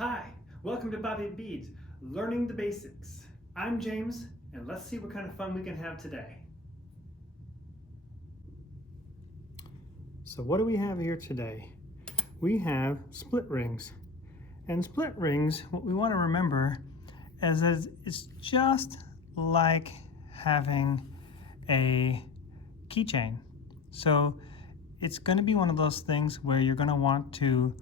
Hi, welcome to Bobby Bead, Learning the Basics. I'm James, and let's see what kind of fun we can have today. So what do we have here today? We have split rings. And split rings, what we want to remember is that it's just like having a keychain. So it's going to be one of those things where you're going to want to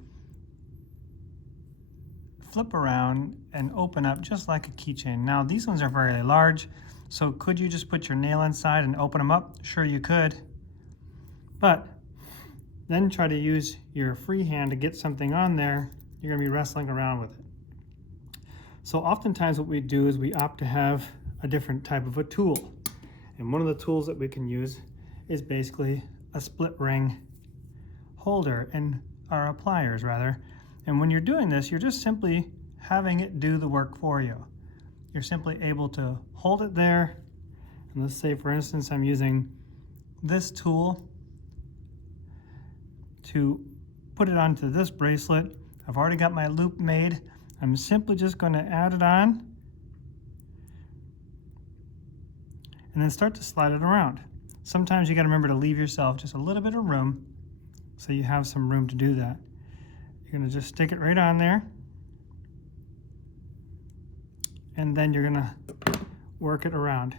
flip around and open up just like a keychain. Now these ones are very large, so could you just put your nail inside and open them up? Sure you could, but then try to use your free hand to get something on there. You're going to be wrestling around with it. So oftentimes what we do is we opt to have a different type of a tool, and one of the tools that we can use is basically a split ring holder or pliers rather. And when you're doing this, you're just simply having it do the work for you. You're simply able to hold it there. And let's say, for instance, I'm using this tool to put it onto this bracelet. I've already got my loop made. I'm simply just going to add it on and then start to slide it around. Sometimes you got to remember to leave yourself just a little bit of room so you have some room to do that. You're going to just stick it right on there, and then you're going to work it around.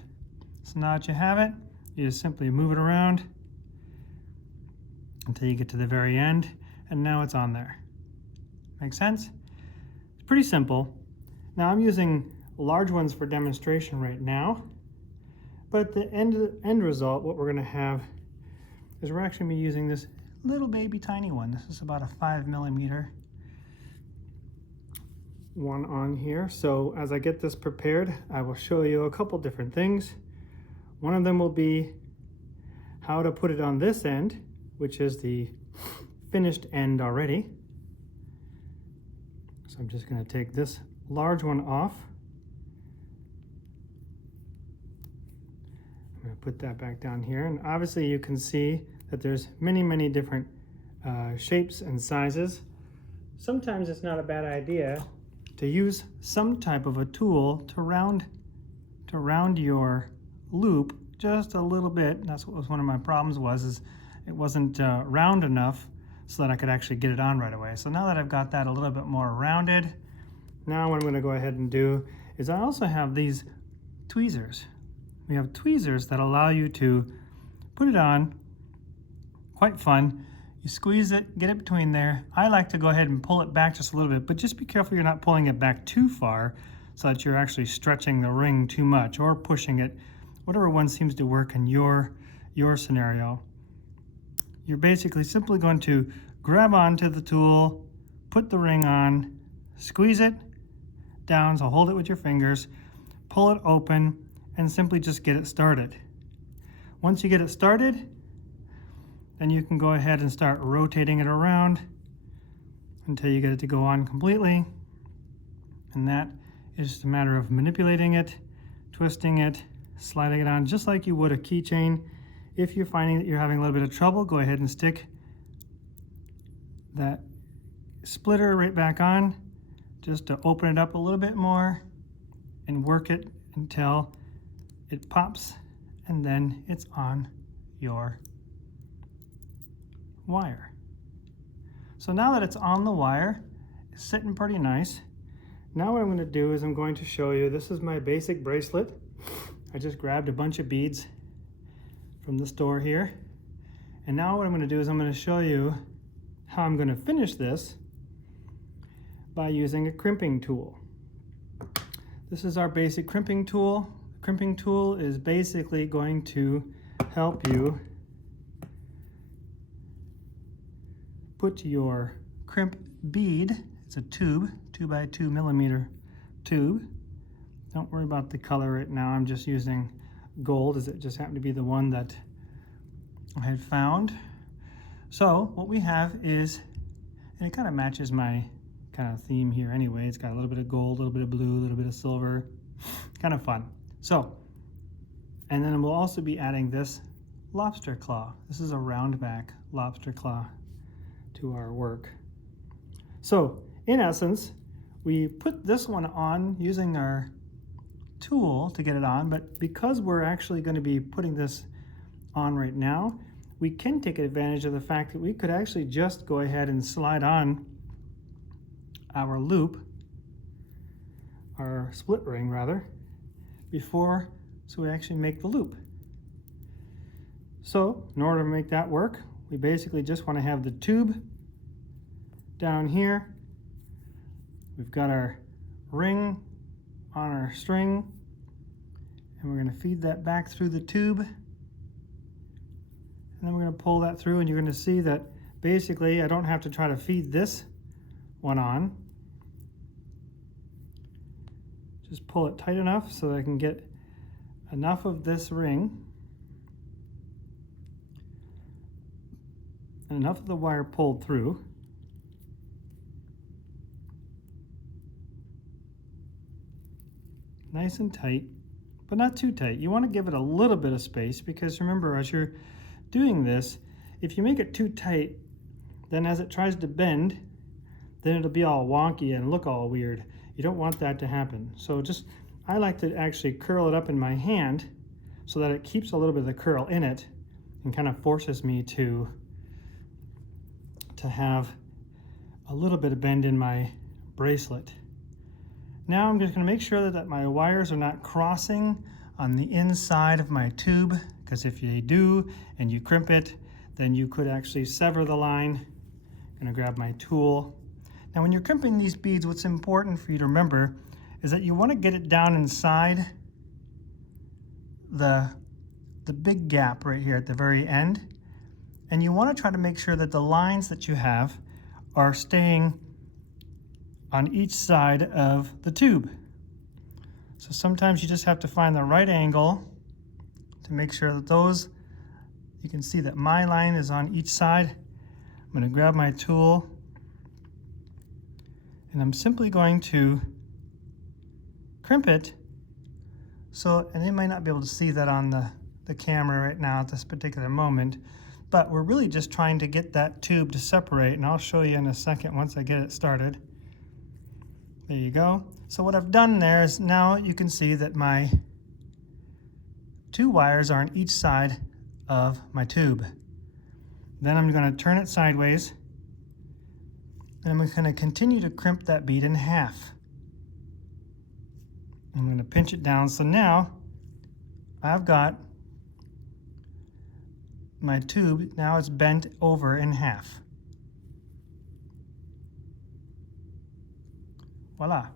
So now that you have it, you just simply move it around until you get to the very end, and now it's on there. Make sense? It's pretty simple. Now I'm using large ones for demonstration right now, but the end result, what we're going to have is we're actually going to be using this little baby tiny one. This is about a 5mm one on here. So as I get this prepared, I will show you a couple different things. One of them will be how to put it on this end, which is the finished end already. So I'm just going to take this large one off. I'm going to put that back down here, and obviously you can see that there's many different shapes and sizes. Sometimes it's not a bad idea to use some type of a tool to round your loop just a little bit. That's what was one of my problems is it wasn't round enough so that I could actually get it on right away. So now that I've got that a little bit more rounded, now what I'm going to go ahead and do is I also have these tweezers. We have tweezers that allow you to put it on. Quite fun. You squeeze it, get it between there. I like to go ahead and pull it back just a little bit, but just be careful you're not pulling it back too far so that you're actually stretching the ring too much or pushing it, whatever one seems to work in your scenario. You're basically simply going to grab onto the tool, put the ring on, squeeze it down, so hold it with your fingers, pull it open, and simply just get it started. Once you get it started, then you can go ahead and start rotating it around until you get it to go on completely. And that is just a matter of manipulating it, twisting it, sliding it on just like you would a keychain. If you're finding that you're having a little bit of trouble, go ahead and stick that splitter right back on just to open it up a little bit more and work it until it pops, and then it's on your wire. So now that it's on the wire, it's sitting pretty nice. Now what I'm going to do is I'm going to show you, this is my basic bracelet. I just grabbed a bunch of beads from the store here. And now what I'm going to do is I'm going to show you how I'm going to finish this by using a crimping tool. This is our basic crimping tool. The crimping tool is basically going to help you put your crimp bead, it's a tube, 2x2mm tube. Don't worry about the color right now, I'm just using gold as it just happened to be the one that I had found. So what we have is, and it kind of matches my kind of theme here anyway, it's got a little bit of gold, a little bit of blue, a little bit of silver, kind of fun. So, and then we'll also be adding this lobster claw. This is a round back lobster claw to our work. So in essence, We put this one on using our tool to get it on, but because we're actually going to be putting this on right now, we can take advantage of the fact that we could actually just go ahead and slide on our loop, our split ring rather, so we actually make the loop. So in order to make that work, we basically just want to have the tube down here. We've got our ring on our string, and we're going to feed that back through the tube. And then we're going to pull that through, and you're going to see that basically I don't have to try to feed this one on. Just pull it tight enough so that I can get enough of this ring and enough of the wire pulled through. Nice and tight, but not too tight. You want to give it a little bit of space, because remember, as you're doing this, if you make it too tight, then as it tries to bend, then it'll be all wonky and look all weird. You don't want that to happen. So I like to actually curl it up in my hand so that it keeps a little bit of the curl in it and kind of forces me to have a little bit of bend in my bracelet. Now I'm just going to make sure that my wires are not crossing on the inside of my tube, because if you do and you crimp it, then you could actually sever the line. I'm going to grab my tool. Now when you're crimping these beads, what's important for you to remember is that you want to get it down inside the big gap right here at the very end. And you want to try to make sure that the lines that you have are staying on each side of the tube. So sometimes you just have to find the right angle to make sure that you can see that my line is on each side. I'm going to grab my tool, and I'm simply going to crimp it. And you might not be able to see that on the camera right now at this particular moment, but we're really just trying to get that tube to separate, and I'll show you in a second once I get it started. There you go. So what I've done there is now you can see that my two wires are on each side of my tube. Then I'm going to turn it sideways, and I'm going to continue to crimp that bead in half. I'm going to pinch it down, so now I've got my tube, now it's bent over in half. Voila.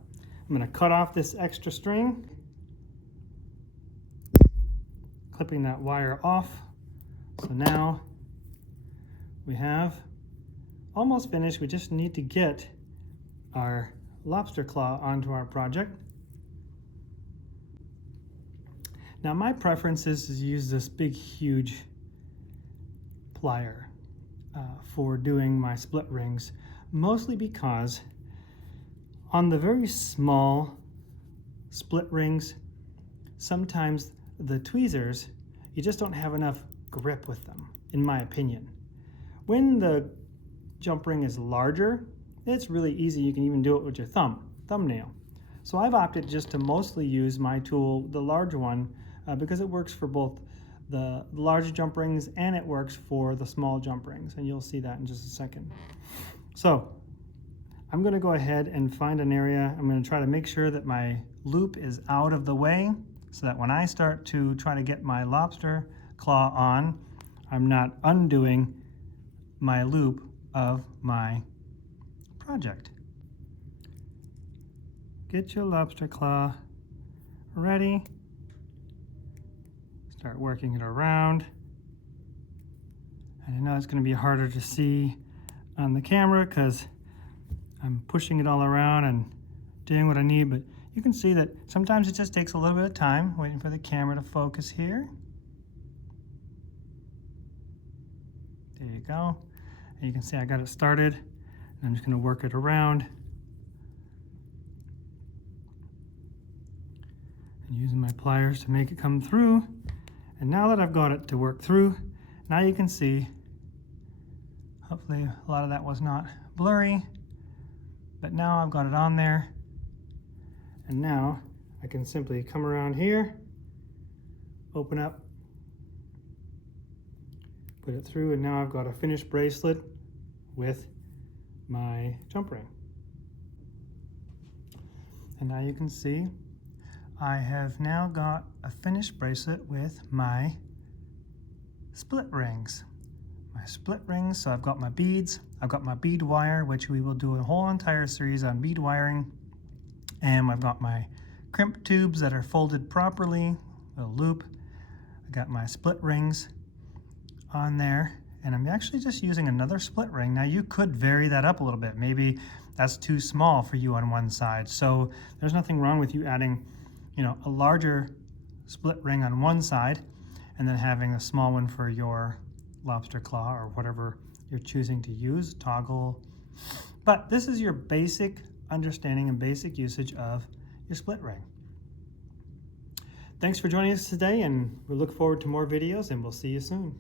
I'm going to cut off this extra string, clipping that wire off. So now we have almost finished. We just need to get our lobster claw onto our project. Now my preference is to use this big, huge plier for doing my split rings, mostly because on the very small split rings, sometimes the tweezers, you just don't have enough grip with them, in my opinion. When the jump ring is larger, it's really easy. You can even do it with your thumbnail. So I've opted just to mostly use my tool, the large one, because it works for both the large jump rings and it works for the small jump rings, and you'll see that in just a second. So I'm going to go ahead and find an area. I'm going to try to make sure that my loop is out of the way so that when I start to try to get my lobster claw on, I'm not undoing my loop of my project. Get your lobster claw ready. Start working it around. And I know it's going to be harder to see on the camera because I'm pushing it all around and doing what I need, but you can see that sometimes it just takes a little bit of time waiting for the camera to focus here. There you go. And you can see I got it started, and I'm just going to work it around. And using my pliers to make it come through. And now that I've got it to work through, now you can see, hopefully a lot of that was not blurry, But now I've got it on there, and now I can simply come around here, open up, put it through, and now I've got a finished bracelet with my jump ring. And now you can see I have now got a finished bracelet with my split rings. My split rings, so I've got my beads, I've got my bead wire, which we will do a whole entire series on bead wiring, and I've got my crimp tubes that are folded properly, a loop. I got my split rings on there, and I'm actually just using another split ring. Now you could vary that up a little bit. Maybe that's too small for you on one side, so there's nothing wrong with you adding, a larger split ring on one side and then having a small one for your lobster claw or whatever you're choosing to use, toggle. But this is your basic understanding and basic usage of your split ring. Thanks for joining us today, and we look forward to more videos, and we'll see you soon.